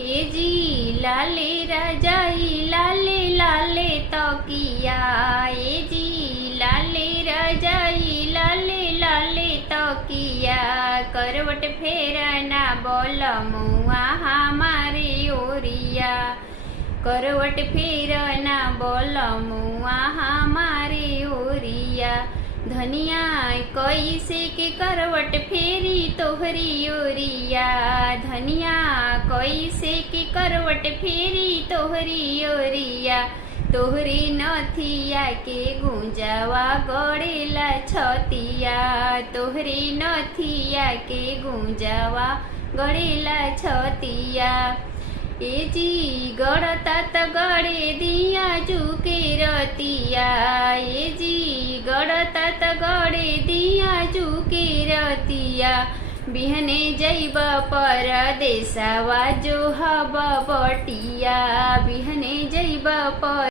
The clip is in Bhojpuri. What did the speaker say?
ए जी लाले रजाई लाले लाले तकिया, ए जी लाले रजाई लाले लाले तकिया, करवट फेरना बोलमुआ हमारे ओरिया, करवट फेरना बोलमुआ हमारे ओरिया, धनिया कैसे के करवट फेरी तोहरी ओरिया, धनिया कैसे के करवट फेरी तोहरी ओरिया, तोहरी नथिया के गुंजावा गड़ेला छतिया, तोहरी नथिया के गुंजावा गड़ेला छतिया, ए जी गड़ता त गड़े दिया जुके रतिया, ए जी गड़ता त गड़े दिया जुके रतिया, बिहने जैब परदेसवा जो हब बटिया, बिहने जैब पर